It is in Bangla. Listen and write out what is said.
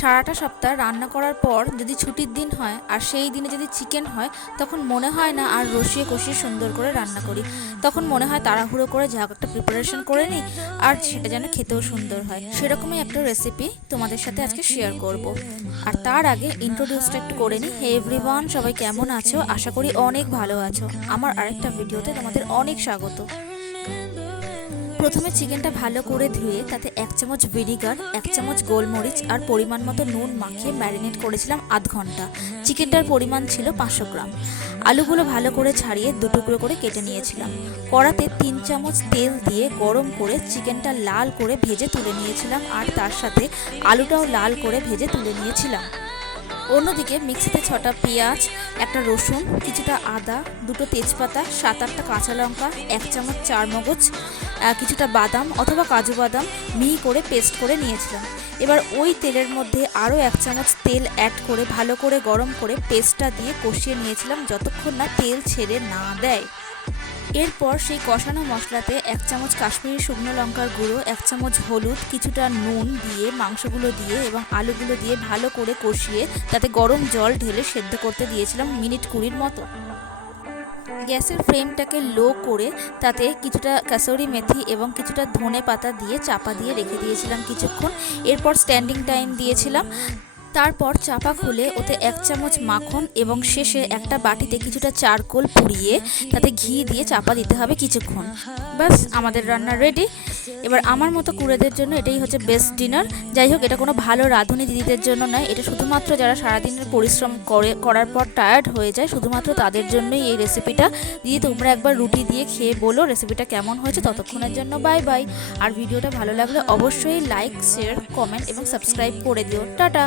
সারাটা সপ্তাহ রান্না করার পর যদি ছুটির দিন হয় আর সেই দিনে যদি চিকেন হয়, তখন মনে হয় না আর রসিয়ে কষিয়ে সুন্দর করে রান্না করি। তখন মনে হয় তাড়াহুড়ো করে যা একটা প্রিপারেশন করে নিই আর সেটা যেন খেতেও সুন্দর হয়। সেরকমই একটা রেসিপি তোমাদের সাথে আজকে শেয়ার করব। আর তার আগে ইন্ট্রোডিউসটা একটু করে নিই। হে এভরিওয়ান, সবাই কেমন আছো? আশা করি অনেক ভালো আছো। আমার আরেকটা ভিডিওতে তোমাদের অনেক স্বাগত। প্রথমে চিকেনটা ভালো করে ধুয়ে তাতে 1 চামচ ভিনিগার, 1 চামচ গোলমরিচ আর পরিমাণ মতো নুন মাখিয়ে ম্যারিনেট করেছিলাম আধ ঘন্টা। চিকেনটার পরিমাণ ছিল 500 গ্রাম। আলুগুলো ভালো করে ছাড়িয়ে 2 টুকরো করে কেটে নিয়েছিলাম। কড়াতে 3 চামচ তেল দিয়ে গরম করে চিকেনটা লাল করে ভেজে তুলে নিয়েছিলাম আর তার সাথে আলুটাও লাল করে ভেজে তুলে নিয়েছিলাম। অন্যদিকে মিক্সিতে 6টা পেঁয়াজ, একটা রসুন, কিছুটা আদা, 2টো তেজপাতা, 7-8টা কাঁচা লঙ্কা, 1 চামচ চারমগজ, কিছুটা বাদাম অথবা কাজু বাদাম মিহি করে পেস্ট করে নিয়েছিলাম। এবার ওই তেলের মধ্যে আরও 1 চামচ তেল অ্যাড করে ভালো করে গরম করে পেস্টটা দিয়ে কষিয়ে নিয়েছিলাম যতক্ষণ না তেল ছেড়ে না দেয়। এরপর সেই কষানো মশলাতে 1 চামচ কাশ্মীরি শুকনো লঙ্কার গুঁড়ো, 1 চামচ হলুদ, কিছুটা নুন দিয়ে মাংসগুলো দিয়ে এবং আলুগুলো দিয়ে ভালো করে কষিয়ে তাতে গরম জল ঢেলে সেদ্ধ করতে দিয়েছিলাম মিনিট 20 মতো। গ্যাসের ফ্লেমটাকে লো করে তাতে কিছুটা কাসুরি মেথি এবং কিছুটা ধনে পাতা দিয়ে চাপা দিয়ে রেখে দিয়েছিলাম কিছুক্ষণ। এরপর স্ট্যান্ডিং টাইম দিয়েছিলাম। তারপর চাপা খুলে ওতে 1 চামচ মাখন এবং শেষে একটা বাটিতে কিছুটা চারকোল পুড়িয়ে তাতে ঘি দিয়ে চাপা দিতে হবে কিছুক্ষণ। বাস, আমাদের রান্না রেডি। এবার আমার মতো কুড়েদের জন্য এটাই হচ্ছে বেস্ট ডিনার। যাই হোক, এটা কোনো ভালো রাঁধুনি দিদিদের জন্য নয়, এটা শুধুমাত্র যারা সারাদিনের পরিশ্রম করার পর টায়ার্ড হয়ে যায়, শুধুমাত্র তাদের জন্যই এই রেসিপিটা। দিয়ে তোমরা একবার রুটি দিয়ে খেয়ে বলো রেসিপিটা কেমন হয়েছে। ততক্ষণের জন্য বাই বাই। আর ভিডিওটা ভালো লাগলে অবশ্যই লাইক, শেয়ার, কমেন্ট এবং সাবস্ক্রাইব করে দিও। টাটা।